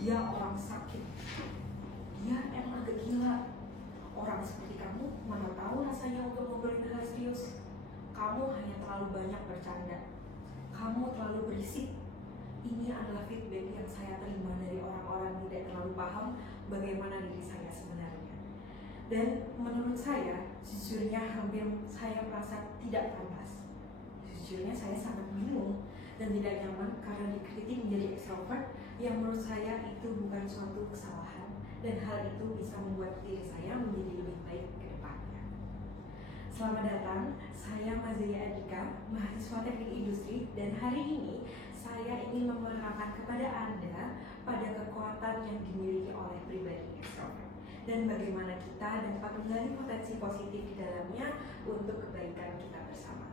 dia orang sakit, dia emang agak gila. Orang seperti kamu mana tahu rasanya untuk ngobrolin hal serius. Kamu hanya terlalu banyak bercanda, kamu terlalu berisik. Ini adalah feedback yang saya terima dari orang-orang yang tidak terlalu paham bagaimana diri saya sebenarnya. Dan menurut saya, jujurnya saya merasa tidak pantas. Jujurnya saya sangat bingung dan tidak nyaman karena dikritik menjadi ekstrovert yang menurut saya itu bukan suatu kesalahan, dan hal itu bisa membuat diri saya menjadi lebih baik ke depannya. Selamat datang, saya Mazia Adika, mahasiswa teknik industri, dan hari ini saya ingin menerangkan kepada Anda pada kekuatan yang dimiliki oleh pribadi ekstrovert dan bagaimana kita dapat menggali potensi positif di dalamnya untuk kebaikan kita bersama.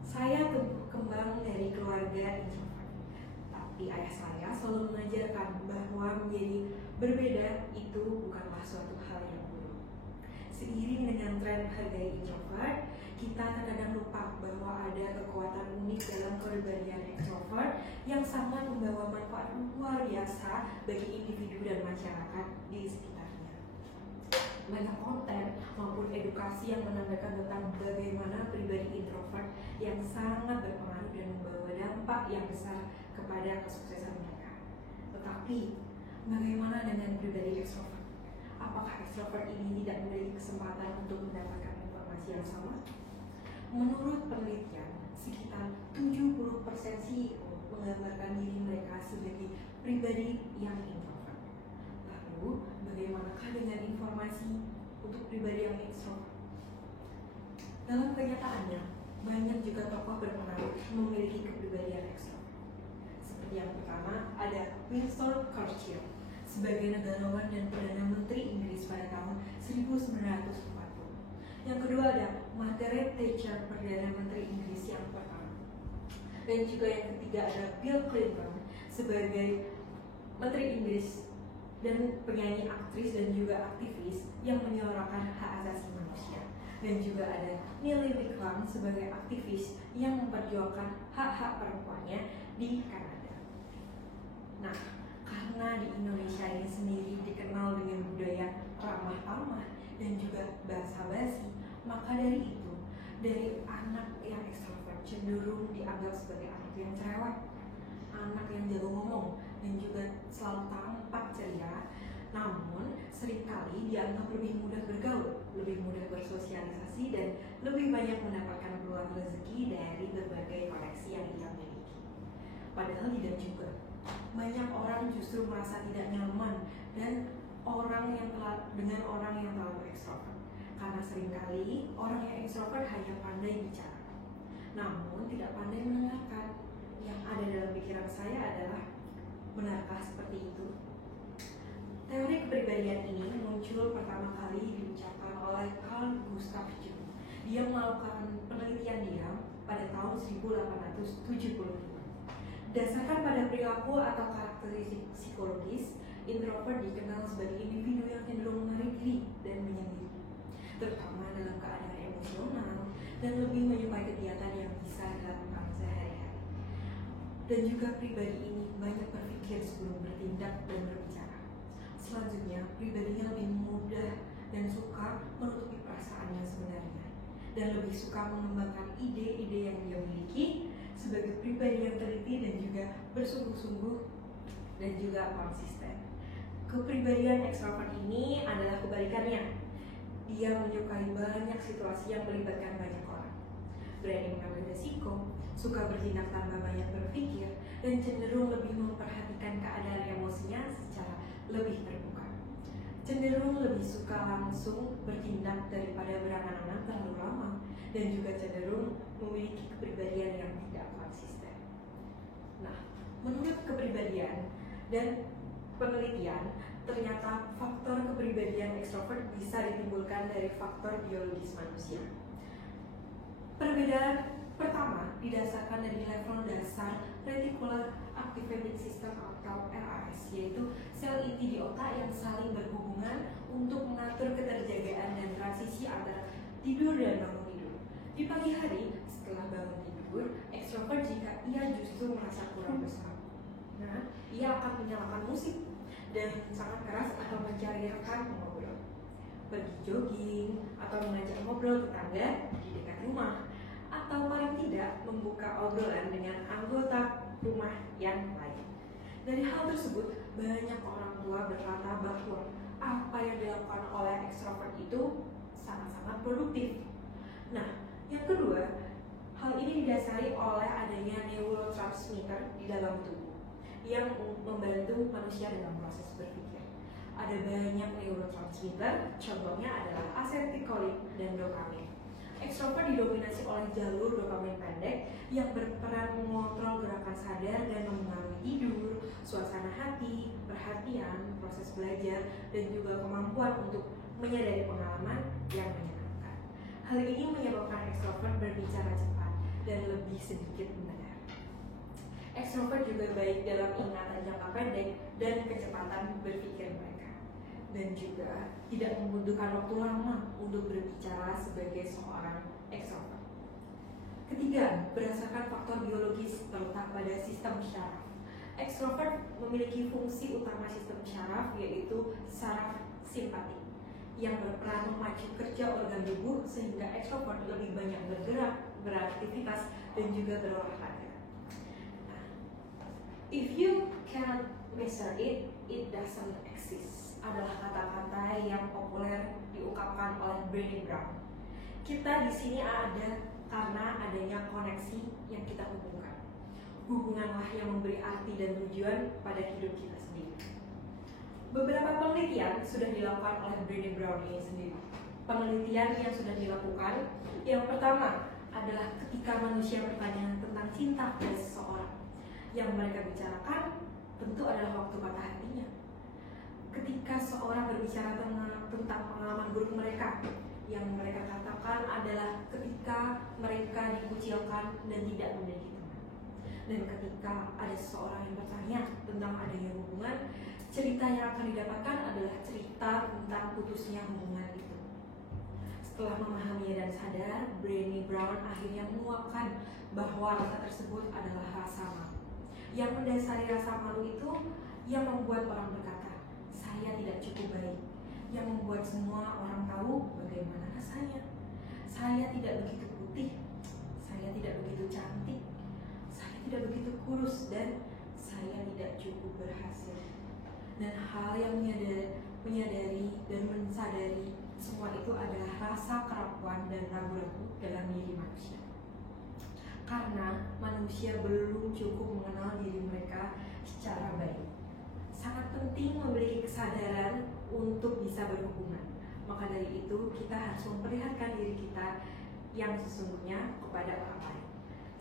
Saya tumbuh kembang dari keluarga introvert, tapi ayah saya selalu mengajarkan bahwa menjadi berbeda itu bukanlah suatu hal yang buruk. Seiring dengan tren hargai introvert, kita terkadang lupa bahwa ada kekuatan unik dalam kepribadian ekstrovert yang sangat membawa manfaat luar biasa bagi individu dan masyarakat di sekitarnya. Banyak konten maupun edukasi yang menandakan tentang bagaimana pribadi introvert yang sangat berpengaruh dan membawa dampak yang besar kepada kesuksesan mereka. Tetapi, bagaimana dengan pribadi ekstrovert? Apakah ekstrovert ini tidak memiliki kesempatan untuk mendapatkan informasi yang sama? Menurut penelitian, sekitar 70% CEO menggambarkan diri mereka sebagai pribadi yang introvert. Lalu, bagaimanakah dengan informasi untuk pribadi yang ekstrovert? Dalam kenyataannya, banyak juga tokoh berpengaruh memiliki kepribadian ekstrovert. Seperti yang pertama, ada Winston Churchill sebagai negarawan dan Perdana Menteri Inggris pada tahun 1940. Yang kedua ada Margaret Thatcher, Perdana Menteri Inggris yang pertama. Dan juga yang ketiga ada Bill Clinton sebagai Menteri Inggris dan penyanyi, aktris, dan juga aktivis yang menyuarakan hak asasi manusia. Dan juga ada Neely Wicklam sebagai aktivis yang memperjuangkan hak-hak perempuannya di Kanada. Nah, karena di Indonesia ini sendiri dikenal dengan budaya ramah tamah dan juga basa-basi, maka dari itu, dari anak yang ekstrovert cenderung dianggap sebagai anak yang cerewet, anak yang jago ngomong, dan juga selalu tampak ceria. Namun, seringkali dianggap lebih mudah bergaul, lebih mudah bersosialisasi, dan lebih banyak mendapatkan peluang rezeki dari berbagai koneksi yang ia miliki. Padahal tidak juga. Banyak orang justru merasa tidak nyaman dengan orang yang terlalu ekstrovert, karena seringkali orang yang ekstrovert hanya pandai bicara, namun tidak pandai mendengarkan. Yang ada dalam pikiran saya adalah, benarkah seperti itu? Teori kepribadian ini muncul pertama kali diucapkan oleh Carl Gustav Jung. Dia melakukan penelitian diam pada tahun 1875. Dasarkan pada perilaku atau karakteristik psikologis, introvert dikenal sebagai individu yang cenderung menarik diri dan menyendiri, terutama dalam keadaan emosional, dan lebih menyukai kegiatan yang bisa dilakukan sehari-hari. Dan juga pribadi ini banyak berpikir sebelum bertindak dan berbicara. Selanjutnya, pribadinya lebih mudah dan suka menutupi perasaannya sebenarnya, dan lebih suka mengembangkan ide-ide yang dia miliki sebagai pribadi yang teliti dan juga bersungguh-sungguh dan juga konsisten. Kepribadian ekstrovert ini adalah kebalikannya. Dia menyukai banyak situasi yang melibatkan banyak orang, berani mengambil risiko, suka bertindak tanpa banyak berpikir, dan cenderung lebih memperhatikan keadaan emosinya secara lebih terbuka. Cenderung lebih suka langsung bertindak daripada berangan-angan terlalu lama, dan juga cenderung memiliki kepribadian yang tidak konsisten. Nah, menurut kepribadian dan penelitian, ternyata faktor kepribadian ekstrovert bisa ditimbulkan dari faktor biologis manusia. Perbedaan pertama didasarkan dari level dasar reticular activating system atau RAS, yaitu sel inti di otak yang saling berhubungan untuk mengatur keterjagaan dan transisi antara tidur dan bangun tidur. Di pagi hari, setelah bangun tidur, ekstrovert jika ia justru merasa kurang bersemangat, nah, ia akan mendengarkan musik dan sangat keras atau mencari rekan mengobrol, pergi jogging atau mengajak ngobrol tetangga di dekat rumah, atau paling tidak membuka obrolan dengan anggota rumah yang lain. Dari hal tersebut, banyak orang tua berkata bahwa apa yang dilakukan oleh ekstrovert itu sangat-sangat produktif. Nah, yang kedua, hal ini didasari oleh adanya neurotransmitter di dalam tubuh yang membantu manusia dalam proses berpikir. Ada banyak neurotransmitter, contohnya adalah asetilkolin dan dopamin. Ekstrovert didominasi oleh jalur dopamin pendek yang berperan mengontrol gerakan sadar dan mempengaruhi tidur, suasana hati, perhatian, proses belajar, dan juga kemampuan untuk menyadari pengalaman yang menyenangkan. Hal ini menyebabkan ekstrovert berbicara cepat dan lebih sedikit mendengar. Ekstrovert juga baik dalam ingatan jangka pendek dan kecepatan berpikir mereka, dan juga tidak membutuhkan waktu lama untuk berbicara sebagai seorang ekstrovert. Ketiga, berdasarkan faktor biologis terletak pada sistem syaraf. Ekstrovert memiliki fungsi utama sistem syaraf, yaitu saraf simpatik, yang berperan memacu kerja organ tubuh sehingga ekstrovert lebih banyak bergerak, beraktivitas, dan juga berolahraga. Nah, if you cannot measure it, it doesn't exist adalah kata-kata yang populer diungkapkan oleh Brené Brown. Kita di sini ada karena adanya koneksi yang kita hubungkan. Hubunganlah yang memberi arti dan tujuan pada hidup kita sendiri. Beberapa penelitian sudah dilakukan oleh Brené Brown ini sendiri. Penelitian yang sudah dilakukan, yang pertama adalah ketika manusia bertanya tentang cinta pada seseorang, yang mereka bicarakan tentu adalah waktu patah hatinya. Ketika seorang berbicara tentang pengalaman buruk mereka, yang mereka katakan adalah ketika mereka dikucilkan dan tidak memiliki teman. Dan ketika ada seseorang yang bertanya tentang adanya hubungan, cerita yang akan didapatkan adalah cerita tentang putusnya hubungan itu. Setelah memahaminya dan sadar, Brené Brown akhirnya menguapkan bahwa rasa tersebut adalah rasa malu. Yang mendasari rasa malu itu yang membuat orang berkata, saya tidak cukup baik. Yang membuat semua orang tahu bagaimana rasanya. Saya tidak begitu putih, saya tidak begitu cantik, saya tidak begitu kurus, dan saya tidak cukup berhasil. Dan hal yang menyadari dan mensadari semua itu adalah rasa keraguan dan ragu-ragu dalam diri manusia. Karena manusia belum cukup mengenal diri mereka secara baik. Sangat penting memiliki kesadaran untuk bisa berhubungan. Maka dari itu kita harus memperlihatkan diri kita yang sesungguhnya kepada orang lain.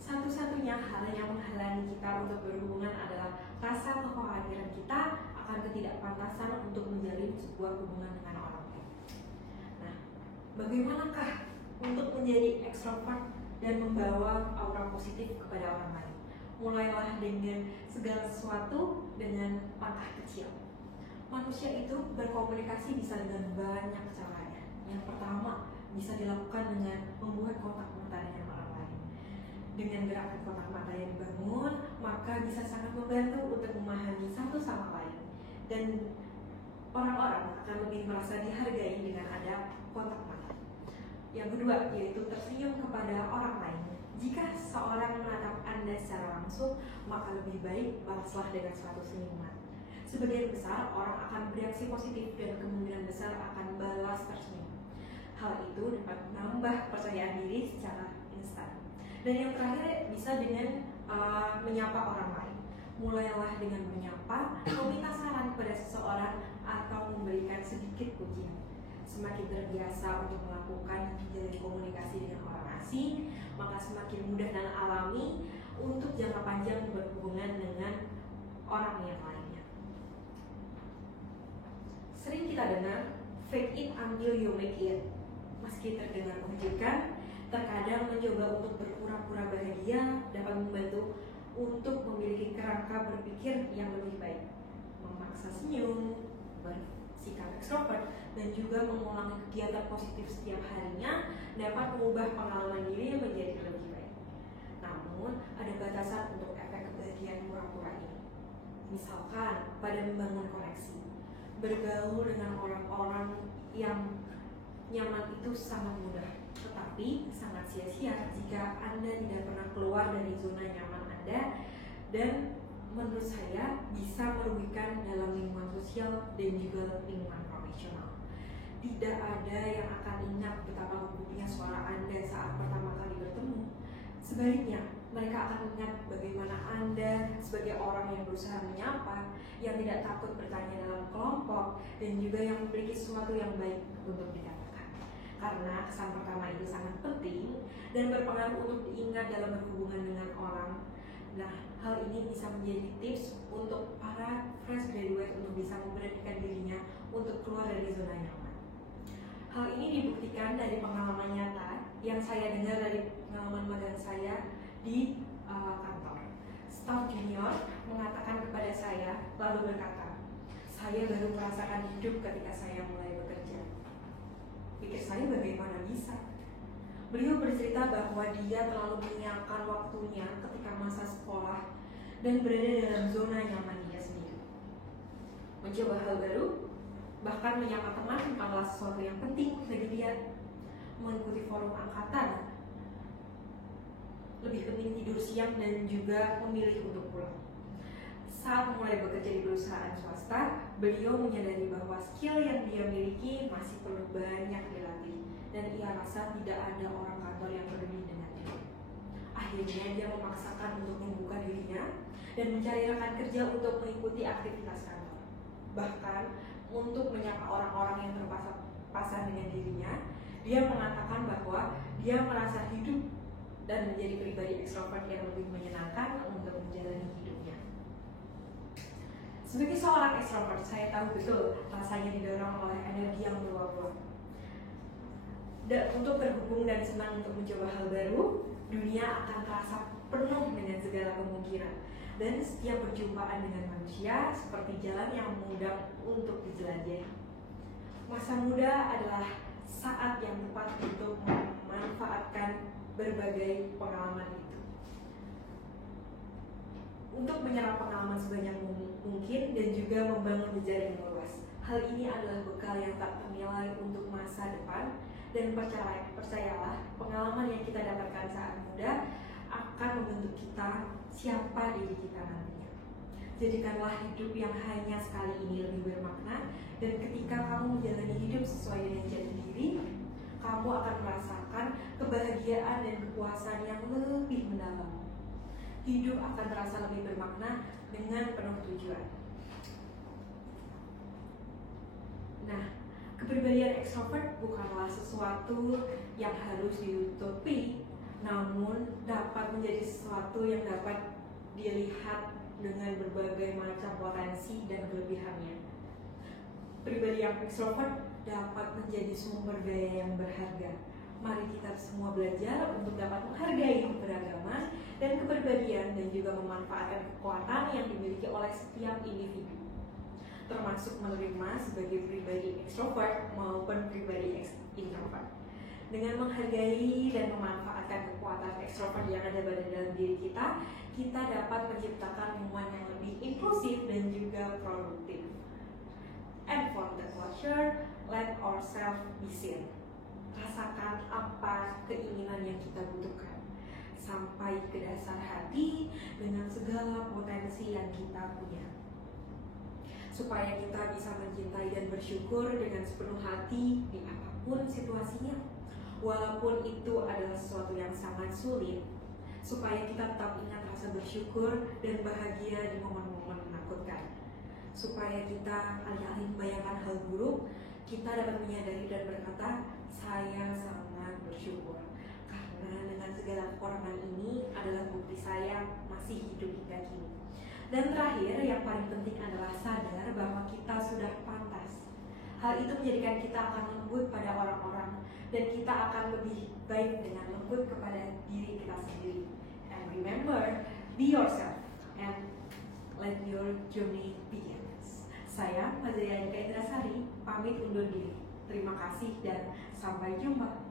Satu-satunya hal yang menghalangi kita untuk berhubungan adalah rasa kekhawatiran kita akan ketidakpantasan untuk menjalin sebuah hubungan dengan orang lain. Nah, bagaimanakah untuk menjadi ekstrovert dan membawa aura positif kepada orang lain? Mulailah dengan segala sesuatu dengan langkah kecil. Manusia itu berkomunikasi bisa dengan banyak caranya. Yang pertama, bisa dilakukan dengan membuat kontak mata dengan orang lain. Dengan gerakan kontak mata yang dibangun, maka bisa sangat membantu untuk memahami satu sama lain. Dan orang-orang akan lebih merasa dihargai dengan ada kontak mata. Yang kedua, yaitu tersenyum kepada orang lain. Jika seorang menatap Anda secara langsung, maka lebih baik balaslah dengan suatu senyuman. Sebagian besar orang akan bereaksi positif dan kemungkinan besar akan balas tersenyum. Hal itu dapat menambah percayaan diri secara instan. Dan yang terakhir bisa dengan menyapa orang lain. Mulailah dengan menyapa, meminta saran kepada seseorang, atau memberikan sedikit pujian. Semakin terbiasa untuk melakukan jalin komunikasi dengan orang asing, maka semakin mudah dan alami untuk jangka panjang berhubungan dengan orang yang lainnya. Sering kita dengar, fake it until you make it. Meski terdengar mengejutkan, terkadang mencoba untuk berpura-pura bahagia dapat membantu untuk memiliki kerangka berpikir yang lebih baik. Memaksa senyum, bersikap ekstrovert, dan juga mengulangi kegiatan positif setiap harinya dapat mengubah pengalaman diri menjadi lebih baik. Namun, ada batasan untuk efek kebahagiaan pura-pura ini. Misalkan pada membangun koneksi, bergaul dengan orang-orang yang nyaman itu sangat mudah, tetapi sangat sia-sia jika Anda tidak pernah keluar dari zona nyaman Anda, dan menurut saya bisa merugikan dalam lingkungan sosial dan juga lingkungan profesional. Tidak ada yang akan ingat betapa lembutnya suara Anda saat pertama kali bertemu. Sebaliknya, mereka akan ingat bagaimana Anda sebagai orang yang berusaha menyapa, yang tidak takut bertanya dalam kelompok, dan juga yang memiliki sesuatu yang baik untuk dikatakan. Karena kesan pertama itu sangat penting dan berpengaruh untuk diingat dalam berhubungan dengan orang. Nah, hal ini bisa menjadi tips untuk para fresh graduate untuk bisa memberanikan dirinya untuk keluar dari zona nyaman. Hal ini dibuktikan dari pengalaman nyata yang saya dengar dari pengalaman magang saya di kantor. Staf junior mengatakan kepada saya, lalu berkata, "Saya baru merasakan hidup ketika saya mulai bekerja." Pikir saya bagaimana bisa? Beliau bercerita bahwa dia terlalu menyiapkan waktunya ketika masa sekolah dan berada dalam zona nyaman dia sendiri. Mencoba hal baru, bahkan menyapa teman bukanlah sesuatu yang penting bagi dia. Mengikuti forum angkatan lebih penting tidur siang dan juga memilih untuk pulang. Saat mulai bekerja di perusahaan swasta, beliau menyadari bahwa skill yang dia miliki masih perlu banyak dilatih, dan ia rasa tidak ada orang kantor yang peduli dengan dia. Akhirnya dia memaksakan untuk membuka dirinya dan mencari rekan kerja untuk mengikuti aktivitas kantor. Bahkan untuk menyapa orang-orang yang terpasang dengan dirinya, dia mengatakan bahwa dia merasa hidup dan menjadi pribadi ekstrovert yang lebih menyenangkan untuk menjalani hidupnya. Sebagai seorang ekstrovert, saya tahu betul rasanya didorong oleh energi yang meluap-luap. Dan untuk terhubung dan senang untuk mencoba hal baru, dunia akan terasa penuh dengan segala kemungkinan. Dan setiap perjumpaan dengan manusia seperti jalan yang mudah untuk dijelajahi. Masa muda adalah saat yang tepat untuk memanfaatkan berbagai pengalaman itu, untuk menyerap pengalaman sebanyak mungkin dan juga membangun jejaring luas. Hal ini adalah bekal yang tak ternilai untuk masa depan, dan percayalah, pengalaman yang kita dapatkan saat muda akan membentuk kita siapa diri kita nantinya. Jadikanlah hidup yang hanya sekali ini lebih bermakna, dan ketika kamu menjalani hidup sesuai dengan jati diri, kamu akan merasakan kebahagiaan dan kepuasan yang lebih mendalam. Hidup akan terasa lebih bermakna dengan penuh tujuan. Nah, kepribadian ekstrovert bukanlah sesuatu yang harus ditutupi, namun dapat menjadi sesuatu yang dapat dilihat dengan berbagai macam potensi dan kelebihannya. Pribadi yang ekstrovert dapat menjadi sumber daya yang berharga. Mari kita semua belajar untuk dapat menghargai keberagaman dan kepribadian, dan juga memanfaatkan kekuatan yang dimiliki oleh setiap individu, termasuk menerima sebagai pribadi ekstrovert maupun pribadi introvert. Dengan menghargai dan memanfaatkan kekuatan ekstrovert yang ada pada dalam diri kita, kita dapat menciptakan lingkungan yang lebih inklusif dan juga produktif. And for the culture, let ourselves be seen. Rasakan apa keinginan yang kita butuhkan, sampai ke dasar hati dengan segala potensi yang kita punya, supaya kita bisa mencintai dan bersyukur dengan sepenuh hati di apapun situasinya, walaupun itu adalah sesuatu yang sangat sulit, supaya kita tetap ingat rasa bersyukur dan bahagia di momen-momen menakutkan, supaya kita alih-alih membayangkan hal buruk, kita dapat menyadari dan berkata, saya sangat bersyukur karena dengan segala kekurangan ini adalah bukti saya masih hidup hingga kini. Dan terakhir, yang paling penting adalah sadar bahwa kita sudah pantas. Hal itu menjadikan kita akan lembut pada orang-orang, dan kita akan lebih baik dengan lembut kepada diri kita sendiri. And remember, be yourself and let your journey begin. Saya, Mazriya Indrasari, pamit undur diri. Terima kasih dan sampai jumpa.